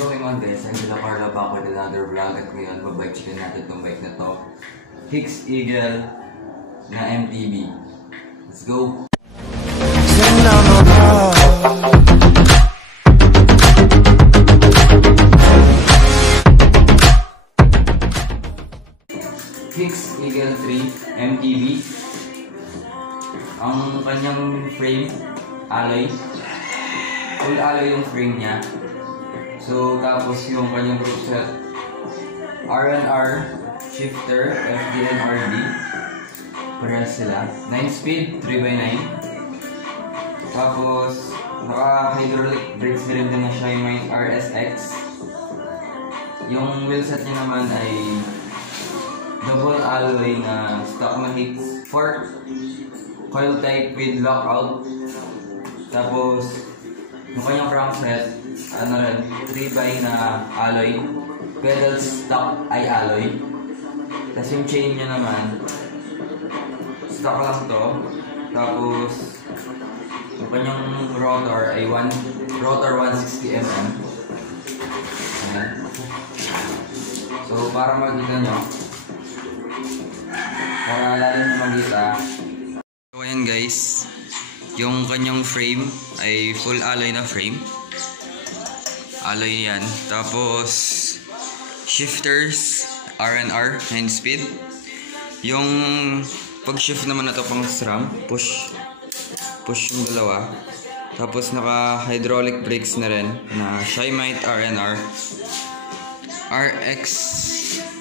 going on guys? I'm Dela Carla back with another vlog at ngayon mabike chicken natin itong bike na to. Hicks Eagle na MTB. Let's go! Hicks Eagle 3 MTB. Ang kanyang frame, alloy. Full alloy yung frame niya. So, tapos yung kanyang group set, R&R, shifter, FDNRD. Parehas sila. 9-speed, 3x9. Tapos, naka-hydraulic brakes na rin na siya yung may RSX. Yung wheelset niya naman ay double alloy na stock na Hicks fork. Coil type with lockout. Tapos, yung kanyang crankset, 3x na alloy. Pedals stock ay alloy. Tapos yung chain niya naman, stock lang to. Tapos, yung kanyang rotor ay rotor 160mm. Ayan. So, para makita nyo, para lalo nyo makita. So, ayan guys. Yung kanyang frame ay full alloy na frame. Alloy yan. Tapos, shifters, R&R, 9-speed. Yung pag-shift naman na to pang SRAM, push yung dalawa. Tapos, naka-hydraulic brakes na rin na Shimite R&R.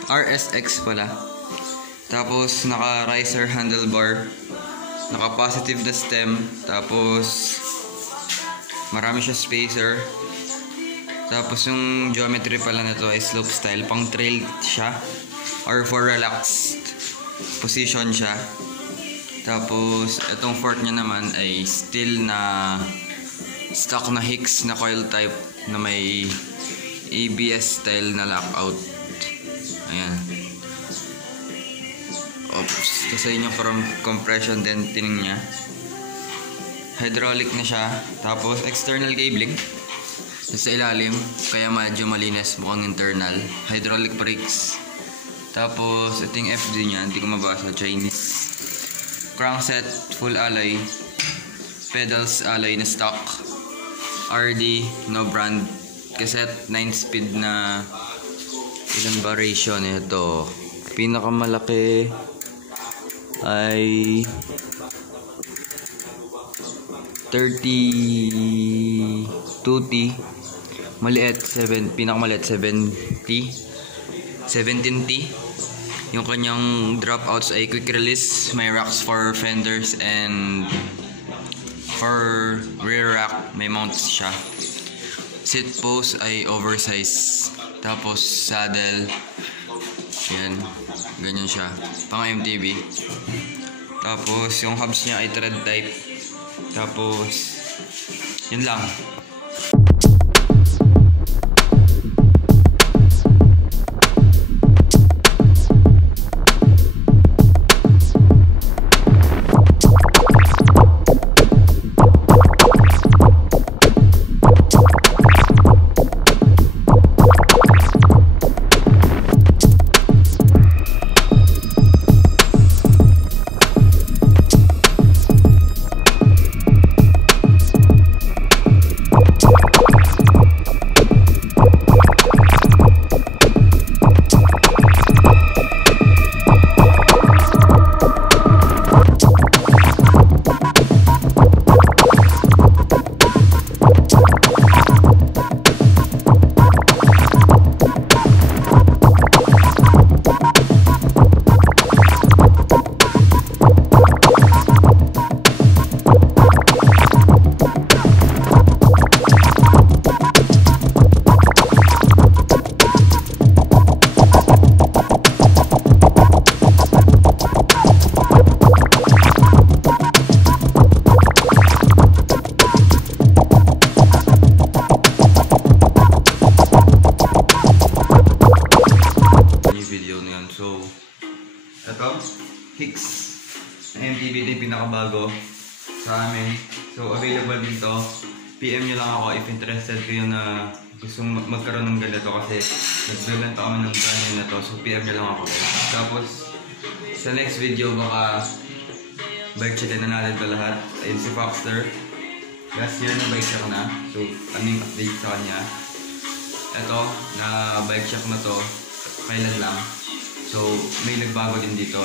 RSX pala. Tapos, naka-riser handlebar. Naka-positive na stem. Tapos, marami siya spacer. Tapos, yung geometry pala na to ay slope style. Pang trail siya. Or for relaxed position siya. Tapos, itong fork niya naman ay steel na stock na Hicks na coil type na may ABS style na lockout. Ayan. Oops, kasi yun yung from compression denting niya. Hydraulic na siya. Tapos external cabling sa ilalim, kaya medyo malinis, mukhang internal. Hydraulic brakes. Tapos ito yung FD niya, hindi ko mabasa, Chinese. Crankset, full alloy. Pedals, alloy na stock. RD, no brand. Cassette, 9-speed na. Ilan ba ratio nito? Pinakamalaki ay 32T, maliit pinakamaliit 17T. Yung kanyang dropouts ay quick release, may racks for fenders and for rear rack may mounts siya. Seat post ay oversize. Tapos saddle, yan, ganyan siya, pang MTB. Tapos yung hubs niya ay thread type. Tapos yun lang. Hicks na MTB din pinakabago sa amin. So available dito. PM nyo lang ako if interested kayo na gusto magkaroon ng ganito kasi nagbibenta kami ng ganyan na to. So PM nyo lang ako. Tapos sa next video baka bike checkin na natin ito lahat. Ayun si Foxter. Last year na bike check na. So ano yung update sa kanya. Ito, na bike check na to. Kailan lang. So may nagbago din dito.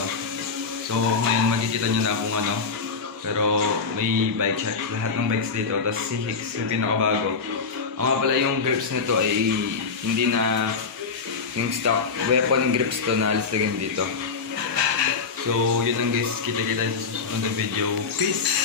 So ngayon makikita nyo na kung ano. Pero may bike check. Lahat ng bikes dito. Tapos si Hicks yung pinakabago. Ang nga pala yung grips nito ay hindi na yung stock weapon grips to na alis lang dito. So yun lang guys. Kita-kita sa susunod na video. Peace!